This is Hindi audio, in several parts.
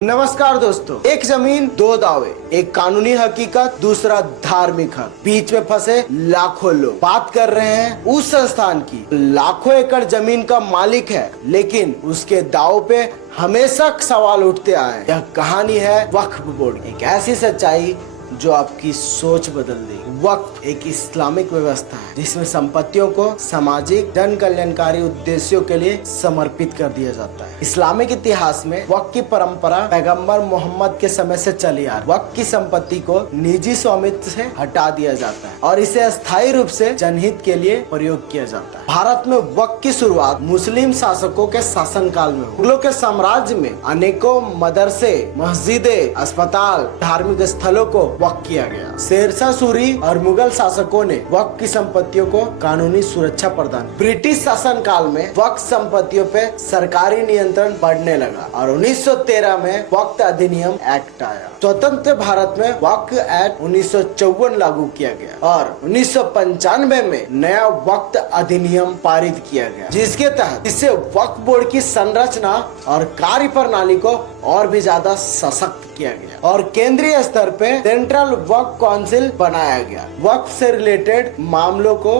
नमस्कार दोस्तों, एक जमीन दो दावे, एक कानूनी हकीकत, दूसरा धार्मिक हक, बीच में फंसे लाखों लोग। बात कर रहे हैं उस संस्थान की लाखों एकड़ जमीन का मालिक है, लेकिन उसके दाव पे हमेशा सवाल उठते आए। यह कहानी है वक्फ बोर्ड। एक ऐसी सच्चाई जो आपकी सोच बदल देगी। वक्फ एक इस्लामिक व्यवस्था है जिसमें संपत्तियों को सामाजिक जन कल्याणकारी उद्देश्यों के लिए समर्पित कर दिया जाता है। इस्लामिक इतिहास में वक्फ की परंपरा पैगंबर मोहम्मद के समय से चली आ रही। वक्फ की संपत्ति को निजी स्वामित्व से हटा दिया जाता है और इसे अस्थायी रूप से जनहित के लिए प्रयोग किया जाता है। भारत में वक्फ की शुरुआत मुस्लिम शासकों के शासनकाल में हुई। मुगलों के साम्राज्य में अनेकों मदरसे, मस्जिदें, अस्पताल, धार्मिक स्थलों को वक्फ किया गया। शेरशाह सूरी और मुगल शासकों ने वक्फ की संपत्तियों को कानूनी सुरक्षा प्रदान। ब्रिटिश शासन काल में वक्फ संपत्तियों पे सरकारी नियंत्रण बढ़ने लगा और 1913 में वक्फ अधिनियम एक्ट आया। स्वतंत्र भारत में वक्फ एक्ट 1954 लागू किया गया और 1995 में नया वक्फ अधिनियम पारित किया गया, जिसके तहत इससे वक्फ बोर्ड की संरचना और कार्य प्रणाली को और भी ज्यादा सशक्त किया गया और केंद्रीय स्तर पे सेंट्रल वक्फ काउंसिल बनाया गया। वक्फ से रिलेटेड मामलों को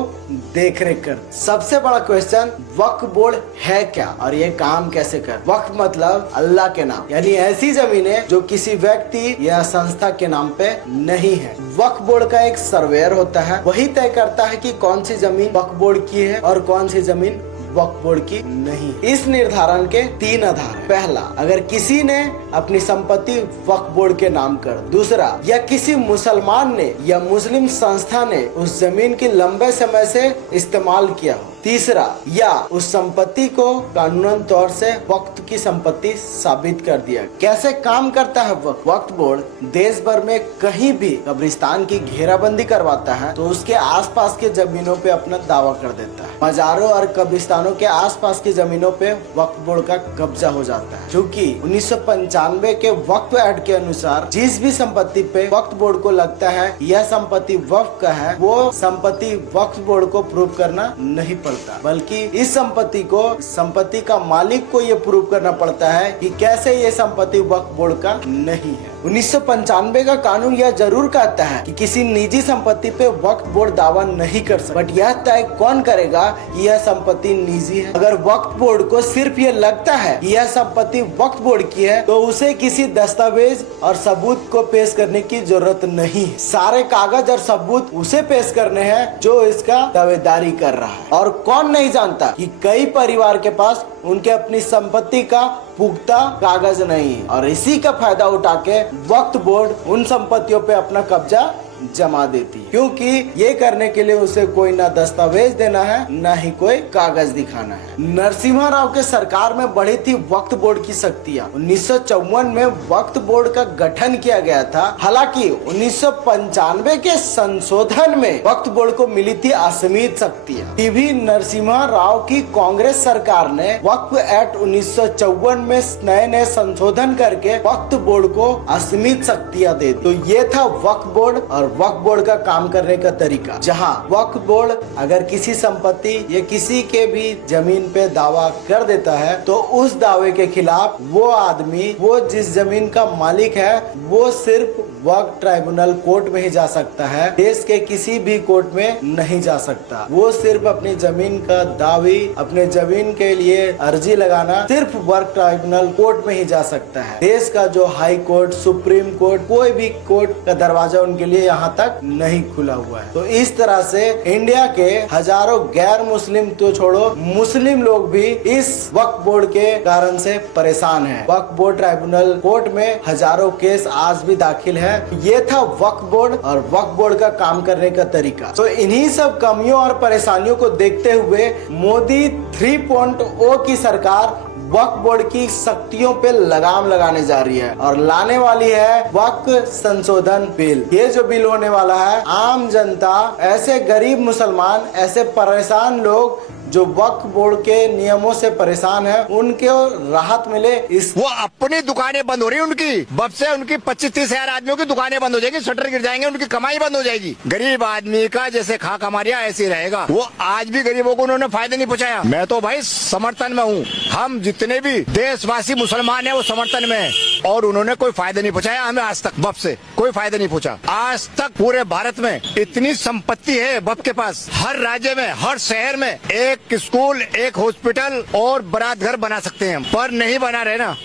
देखरेख कर। सबसे बड़ा क्वेश्चन, वक्फ बोर्ड है क्या और ये काम कैसे कर? वक्फ मतलब अल्लाह के नाम, यानी ऐसी जमीनें जो किसी व्यक्ति या संस्था के नाम पे नहीं है। वक्फ बोर्ड का एक सर्वेयर होता है, वही तय करता है कि कौन सी जमीन वक्फ बोर्ड की है और कौन सी जमीन वक्फ बोर्ड की नहीं। इस निर्धारण के 3 आधार हैं। पहला, अगर किसी ने अपनी संपत्ति वक्फ बोर्ड के नाम कर। दूसरा, या किसी मुसलमान ने या मुस्लिम संस्था ने उस जमीन की लंबे समय से इस्तेमाल किया हो। तीसरा, या उस संपत्ति को कानूनन तौर से वक्फ की संपत्ति साबित कर दिया। कैसे काम करता है वक्फ? वक्फ बोर्ड देश भर में कहीं भी कब्रिस्तान की घेराबंदी करवाता है तो उसके आसपास के जमीनों पे अपना दावा कर देता है। मजारों और कब्रिस्तानों के आसपास की जमीनों पे वक्फ बोर्ड का कब्जा हो जाता है, क्योंकि 1995 के वक्फ एक्ट के अनुसार जिस भी संपत्ति पे वक्फ बोर्ड को लगता है यह संपत्ति वक्फ का है, वो संपत्ति वक्फ बोर्ड को प्रूव करना नहीं पड़ता, बल्कि इस संपत्ति का मालिक को ये प्रूव करना पड़ता है कि कैसे ये संपत्ति वक्फ बोर्ड का नहीं है। 1995 का कानून यह जरूर कहता है कि किसी निजी संपत्ति पे वक्फ बोर्ड दावा नहीं कर सकता, बट यह तय कौन करेगा कि यह संपत्ति निजी है? अगर वक्फ बोर्ड को सिर्फ ये लगता है कि यह संपत्ति वक्फ बोर्ड की है तो उसे किसी दस्तावेज और सबूत को पेश करने की जरूरत नहीं है। सारे कागज और सबूत उसे पेश करने हैं जो इसका दावेदारी कर रहा है। और कौन नहीं जानता कि कई परिवार के पास उनके अपनी संपत्ति का पुख्ता कागज नहीं है और इसी का फायदा उठा के वक्फ बोर्ड उन संपत्तियों पे अपना कब्जा जमा देती है, क्योंकि ये करने के लिए उसे कोई ना दस्तावेज देना है ना ही कोई कागज दिखाना है। नरसिम्हा राव के सरकार में बढ़ी थी वक्फ बोर्ड की शक्तियाँ। 1954 में वक्फ बोर्ड का गठन किया गया था। हालांकि 1995 के संशोधन में वक्फ बोर्ड को मिली थी असीमित शक्तियाँ। टीवी नरसिम्हा राव की कांग्रेस सरकार ने वक्फ एक्ट 1954 में नए संशोधन करके वक्फ बोर्ड को असीमित शक्तियाँ दे। तो ये था वक्फ बोर्ड और वक्फ बोर्ड का काम करने का तरीका, जहां वक्फ बोर्ड अगर किसी संपत्ति या किसी के भी जमीन पे दावा कर देता है तो उस दावे के खिलाफ वो आदमी, वो जिस जमीन का मालिक है, वो सिर्फ वक्फ ट्राइब्यूनल कोर्ट में ही जा सकता है, देश के किसी भी कोर्ट में नहीं जा सकता। वो सिर्फ अपनी जमीन का दावी, अपने जमीन के लिए अर्जी लगाना सिर्फ वक्फ ट्राइब्यूनल कोर्ट में ही जा सकता है। देश का जो हाई कोर्ट, सुप्रीम कोर्ट, कोई भी कोर्ट का दरवाजा उनके लिए यहाँ तक नहीं खुला हुआ है। तो इस तरह से इंडिया के हजारों गैर मुस्लिम तो छोड़ो, मुस्लिम लोग भी इस वक्फ बोर्ड के कारण से परेशान हैं। वक्फ बोर्ड ट्राइब्यूनल कोर्ट में हजारों केस आज भी दाखिल है। ये था वक्फ बोर्ड और वक्फ बोर्ड का काम करने का तरीका। तो इन्हीं सब कमियों और परेशानियों को देखते हुए मोदी 3.0 की सरकार वक्फ बोर्ड की शक्तियों पे लगाम लगाने जा रही है और लाने वाली है वक्फ संशोधन बिल। ये जो बिल होने वाला है, आम जनता, ऐसे गरीब मुसलमान, ऐसे परेशान लोग जो वक्फ बोर्ड के नियमों से परेशान है उनको राहत मिले। इस वो अपनी दुकानें बंद हो रही है उनकी, बब से उनकी 25-30 हजार आदमियों की दुकानें बंद हो जाएगी, शटर गिर जाएंगे, उनकी कमाई बंद हो जाएगी। गरीब आदमी का जैसे खाक हमारिया ऐसे ही रहेगा। वो आज भी गरीबों को उन्होंने फायदा नहीं पहुंचाया। मैं तो भाई समर्थन में हूँ, हम जितने भी देशवासी मुसलमान है वो समर्थन में है, और उन्होंने कोई फायदा नहीं पहुंचाया हमें आज तक। वक्फ से कोई फायदा नहीं पहुंचा आज तक। पूरे भारत में इतनी संपत्ति है वक्फ के पास, हर राज्य में हर शहर में एक स्कूल, एक हॉस्पिटल और बारात घर बना सकते हैं, पर नहीं बना रहे ना।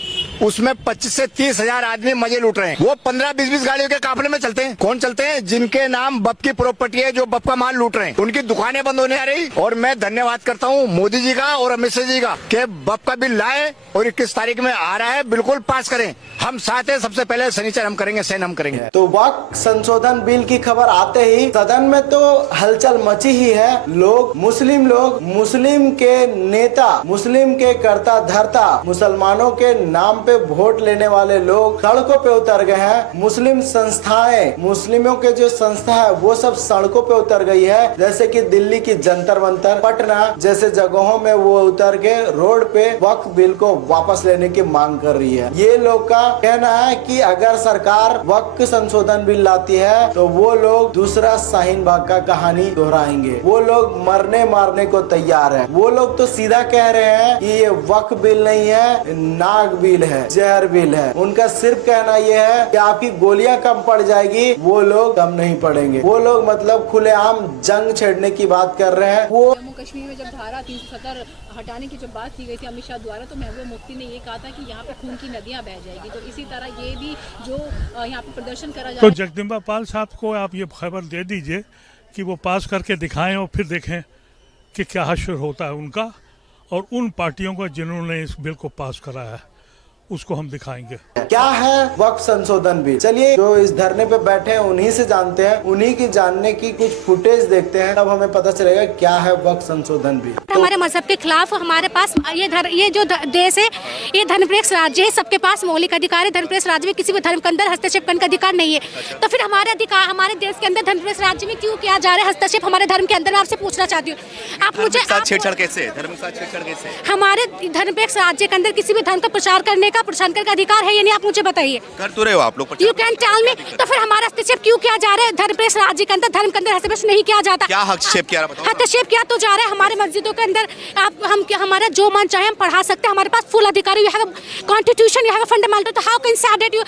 उसमें 25 से 30 हजार आदमी मजे लूट रहे हैं। वो 15-20 गाड़ियों के काफले में चलते हैं। कौन चलते हैं? जिनके नाम वक्फ की प्रॉपर्टी है, जो वक्फ का माल लूट रहे हैं, उनकी दुकानें बंद होने आ रही। और मैं धन्यवाद करता हूँ मोदी जी का और अमित शाह जी का कि वक्फ का बिल लाए और 21 तारीख में आ रहा है, बिल्कुल पास करें। हम साथ हैं, सबसे पहले सनीचर हम करेंगे, सैन हम करेंगे। तो वक्फ संशोधन बिल की खबर आते ही सदन में तो हलचल मची ही है। मुस्लिम के नेता, मुस्लिम के कर्ता धर्ता, मुसलमानों के नाम पे वोट लेने वाले लोग सड़कों पे उतर गए हैं। मुस्लिम संस्थाएं, मुस्लिमों के जो संस्था है वो सब सड़कों पे उतर गई है। जैसे कि दिल्ली की जंतर मंतर, पटना जैसे जगहों में वो उतर के रोड पे वक्फ बिल को वापस लेने की मांग कर रही है। ये लोग का कहना है कि अगर सरकार वक्फ संशोधन बिल लाती है तो वो लोग दूसरा शाहीन बाग का कहानी दोहराएंगे। वो लोग मरने मारने को तैयार है। वो लोग तो सीधा कह रहे हैं कि ये वक्फ बिल नहीं है, नाग बिल है, जहर बिल है। उनका सिर्फ कहना ये है कि आपकी गोलियां कम पड़ जाएगी, वो लोग कम नहीं पड़ेंगे। वो लोग मतलब खुलेआम जंग छेड़ने की बात कर रहे हैं। वो जम्मू कश्मीर में जब धारा 370 हटाने की जब बात की गई थी अमित शाह द्वारा, तो महबूबा मुफ्ती ने ये कहा था कि यहाँ पे खून की नदियाँ बह जाएगी। तो इसी तरह ये भी जो यहाँ पे प्रदर्शन करा जा तो जगदम्बा पाल साहब को आप ये खबर दे दीजिए कि वो पास करके दिखाएं और फिर देखें कि क्या हश्र होता है उनका, और उन पार्टियों का जिन्होंने इस बिल को पास कराया है उसको हम दिखाएंगे। क्या है वक्फ संशोधन बिल? चलिए जो इस धरने पे बैठे हैं उन्हीं से जानते हैं, उन्हीं की जानने की कुछ फुटेज देखते हैं, तब हमें पता चलेगा क्या है वक्फ संशोधन बिल। हमारे मजहब के खिलाफ हमारे पास ये जो देश है ये धर्मनिरपेक्ष राज्य है, सबके पास मौलिक अधिकार है। धर्मनिरपेक्ष राज्य में किसी भी धर्म के अंदर हस्तक्षेप करने का अधिकार नहीं है। तो फिर हमारे अधिकार हमारे देश के अंदर धर्मनिरपेक्ष राज्य में क्यों किया जा रहा है हस्तक्षेप हमारे धर्म के अंदर? मैं आपसे पूछना चाहती हूँ, आप मुझे छेड़छाड़ कैसे? धर्म के साथ छेड़छाड़ कैसे? हमारे धर्मनिरपेक्ष राज्य के अंदर किसी भी धर्म का प्रचार करने का अधिकार है या नहीं? आप मुझे बताइए। कर तो रहे हो आप लोग, यू कैन टेल मी। तो फिर हमारा हस्तक्षेप क्यों किया जा रहा है? धर्मनिरपेक्ष राज्य के अंदर धर्म के अंदर हस्तक्षेप नहीं किया जाता। क्या हस्तक्षेप किया? हस्तक्षेप किया तो जा रहा है हमारे मस्जिदों के अंदर। हम हमारा जो मन चाहे हम पढ़ा सकते हैं, हमारे पास फुल अधिकार, you have constitution, you have fundamental. तो how can say that you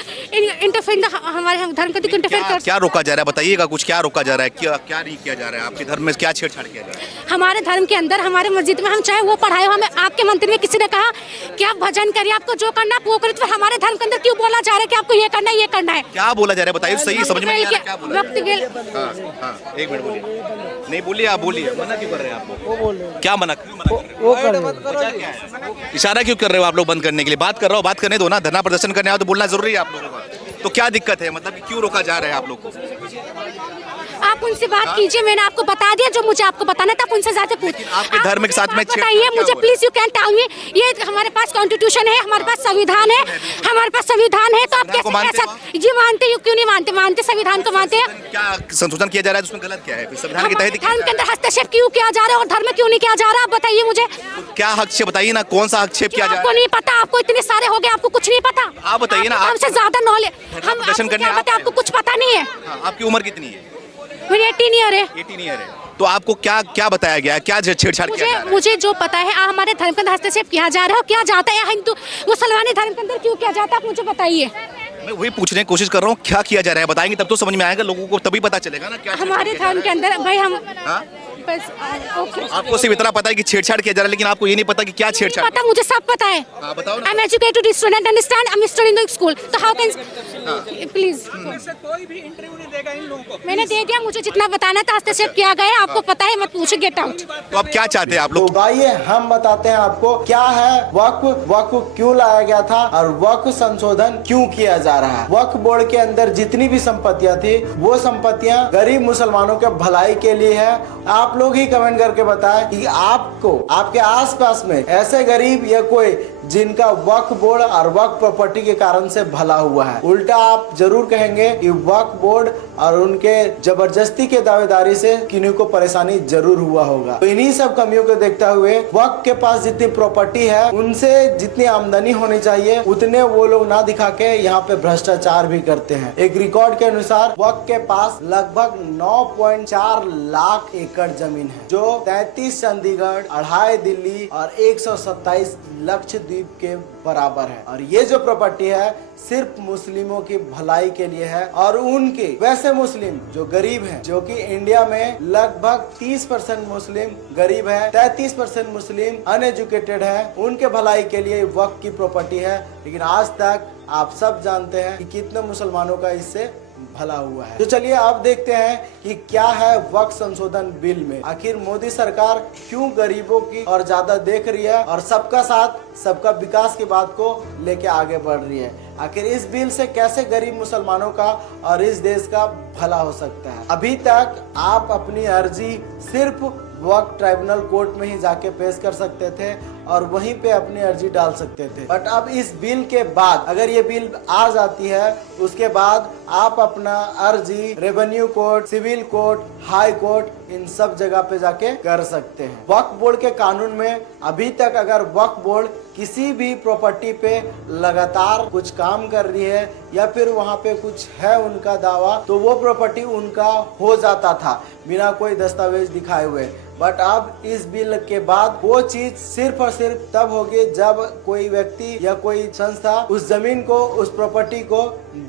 interfere हमारे धर्म को इंटरफेयर कर? क्या रोका जा रहा है बताइएगा, कुछ क्या रोका जा रहा है, क्या नहीं किया जा रहा है? आपके धर्म में क्या छेड़छाड़ किया जा रहा है? हमारे धर्म के अंदर हमारे मस्जिद में हम चाहे वो पढ़ाए, हमें आपके मंदिर में किसी ने कहा कि आप भजन करिए, आपको जो करना आप वो करिए। तो हमारे धर्म के अंदर क्यों बोला जा रहा है कि आपको ये करना है, ये करना है? क्या बोला जा रहा है बताइए, सही समझ में नहीं आ रहा क्या बोला? वक्त के एक मिनट बोलिए, नहीं बोलिए, आप बोलिए। मना क्यों कर रहे हैं आप लोग? क्या मना, क्यों मना कर रहे हैं? इशारा क्यों कर रहे हो आप लोग बंद करने के लिए? बात कर रहा हो, बात करने दो ना। धरना प्रदर्शन करने आओ तो बोलना जरूरी है आप लोगों का। तो क्या दिक्कत है, मतलब क्यों रोका जा रहा है आप लोग को? आप उनसे बात कीजिए, मैंने आपको बता दिया जो मुझे आपको बताना था। आप उनसे जाके पूछिए। आपके धर्म के साथ में बताइए मुझे please, you can tell me. ये हमारे पास कॉन्स्टिट्यूशन है, हमारे पास संविधान है, हमारे पास संविधान है। तो आप कैसे जी मानते हो? क्यों नहीं मानते? मानते संविधान को मानते हैं। क्या संशोधन किया जा रहा है उसमें गलत क्या है? संविधान के तहत धर्म के अंदर हस्तक्षेप क्यों किया जा रहा है और धर्म में क्यों नहीं किया जा रहा? आप बताइए मुझे। क्या हस्तक्षेप बताइए ना, कौन सा हस्तक्षेप किया जा रहा है? आपको नहीं पता? आपको इतने सारे हो गए, आपको कुछ नहीं पता? आप बताइए ना। हमसे ज्यादा नॉलेज हम आपको कुछ पता नहीं है। आपकी उम्र कितनी है? मेरी 18 ईयर है। 18 ईयर है। तो आपको क्या क्या बताया गया, क्या छेड़छाड़ किया जा रहा है? मुझे जो पता है हमारे धर्म के अंदर हस्तक्षेप किया जा रहा है, क्या जाता है हिंदू मुसलमानी धर्म के अंदर क्यों किया जाता है? आप मुझे बताइए। मैं वही पूछने की कोशिश कर रहा हूँ, क्या किया जा रहा है बताएंगे तब तो समझ में आएगा लोगों को, तभी पता चलेगा ना क्या हमारे धर्म के अंदर। भाई हम बस आपको सिर्फ इतना पता है कि छेड़छाड़ किया जा रहा है, लेकिन आपको ये नहीं पता कि क्या छेड़छाड़? पता, मुझे सब पता है। बताओ ना। I'm educated student, understand? I'm studying in school. तो how can प्लीज? कोई भी इंटरव्यू नहीं देगा इन लोगों को। मैंने दे दिया, मुझे जितना बताना था हस्तक्षेप किया गया। आपको पता है, मत पूछे, गेट आउट। तो आप क्या चाहते हैं आप लोग? तो आइए हम बताते हैं आपको क्या है वक्फ क्यों लाया गया था और वक्फ संशोधन क्यों किया जा रहा है। वक्फ बोर्ड के अंदर जितनी भी संपत्तियां थी वो संपत्तियां गरीब मुसलमानों के भलाई के लिए है। आप लोग ही कमेंट करके बताएं कि आपको आपके आसपास में ऐसे गरीब या कोई जिनका वक्फ बोर्ड और वक्फ प्रॉपर्टी के कारण से भला हुआ है। उल्टा आप जरूर कहेंगे कि वक्फ बोर्ड और उनके जबरदस्ती के दावेदारी से किन्हीं को परेशानी जरूर हुआ होगा। तो इन्हीं सब कमियों को देखते हुए वक्फ के पास जितनी प्रॉपर्टी है उनसे जितनी आमदनी होनी चाहिए उतने वो लोग ना दिखा के यहाँ पे भ्रष्टाचार भी करते हैं। एक रिकॉर्ड के अनुसार वक्फ के पास लगभग 9.4 लाख एकड़ जमीन है, जो 33 चंडीगढ़, 2.5 दिल्ली और 127 लक्षद्वीप के बराबर है। और ये जो प्रॉपर्टी है सिर्फ मुस्लिमों की भलाई के लिए है और उनके वैसे मुस्लिम जो गरीब हैं, जो कि इंडिया में लगभग 30% मुस्लिम गरीब है, 33% मुस्लिम अनएजुकेटेड है, उनके भलाई के लिए वक्फ की प्रॉपर्टी है। लेकिन आज तक आप सब जानते हैं कि कितने मुसलमानों का इससे भला हुआ है। तो चलिए अब देखते हैं कि क्या है वक्फ संशोधन बिल में। आखिर मोदी सरकार क्यों गरीबों की और ज्यादा देख रही है और सबका साथ सबका विकास की बात को लेके आगे बढ़ रही है। आखिर इस बिल से कैसे गरीब मुसलमानों का और इस देश का भला हो सकता है। अभी तक आप अपनी अर्जी सिर्फ वक्फ ट्राइब्यूनल कोर्ट में ही जाके पेश कर सकते थे और वहीं पे अपनी अर्जी डाल सकते थे। बट अब इस बिल के बाद अगर ये बिल आ जाती है उसके बाद आप अपना अर्जी revenue court, civil court, high court इन सब जगह पे जाके कर सकते हैं। वक्फ बोर्ड के कानून में अभी तक अगर वक्फ बोर्ड किसी भी प्रॉपर्टी पे लगातार कुछ काम कर रही है या फिर वहाँ पे कुछ है उनका दावा, तो वो प्रॉपर्टी उनका हो जाता था बिना कोई दस्तावेज दिखाए हुए। बट अब इस बिल के बाद वो चीज सिर्फ और सिर्फ तब होगी जब कोई व्यक्ति या कोई संस्था उस जमीन को, उस प्रॉपर्टी को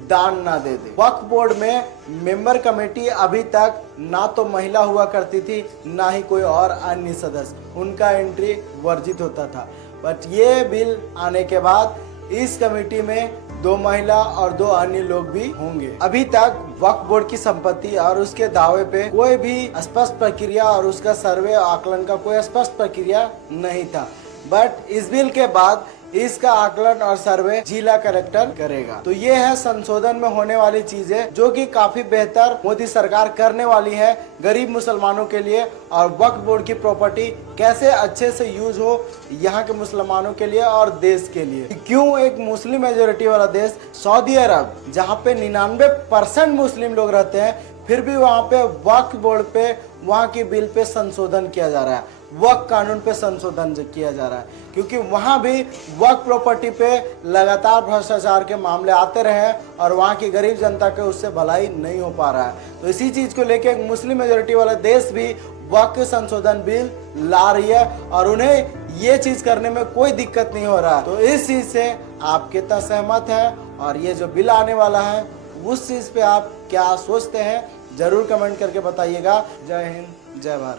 दान ना दे दे। वक्फ बोर्ड में मेंबर कमेटी अभी तक ना तो महिला हुआ करती थी ना ही कोई और अन्य सदस्य, उनका एंट्री वर्जित होता था। बट ये बिल आने के बाद इस कमेटी में 2 महिला और 2 अन्य लोग भी होंगे। अभी तक वक्फ बोर्ड की संपत्ति और उसके दावे पे कोई भी स्पष्ट प्रक्रिया और उसका सर्वे आकलन का कोई स्पष्ट प्रक्रिया नहीं था। बट इस बिल के बाद इसका आकलन और सर्वे जिला कलेक्टर करेगा। तो ये है संशोधन में होने वाली चीजें जो कि काफी बेहतर मोदी सरकार करने वाली है गरीब मुसलमानों के लिए। और वक्फ बोर्ड की प्रॉपर्टी कैसे अच्छे से यूज हो यहाँ के मुसलमानों के लिए और देश के लिए। क्यों एक मुस्लिम मेजोरिटी वाला देश सऊदी अरब, जहाँ पे 99% मुस्लिम लोग रहते हैं, फिर भी वहाँ पे वक्फ बोर्ड पे, वहाँ की बिल पे संशोधन किया जा रहा है, वक्फ कानून पे संशोधन किया जा रहा है, क्योंकि वहाँ भी वक्फ प्रॉपर्टी पे लगातार भ्रष्टाचार के मामले आते रहे और वहाँ की गरीब जनता के उससे भलाई नहीं हो पा रहा है। तो इसी चीज को लेके एक मुस्लिम मेजोरिटी वाला देश भी वक्फ संशोधन बिल ला रही है और उन्हें ये चीज करने में कोई दिक्कत नहीं हो रहा। तो इस चीज से आप कितना सहमत है और ये जो बिल आने वाला है उस चीज पे आप क्या सोचते हैं जरूर कमेंट करके बताइएगा। जय हिंद, जय भारत।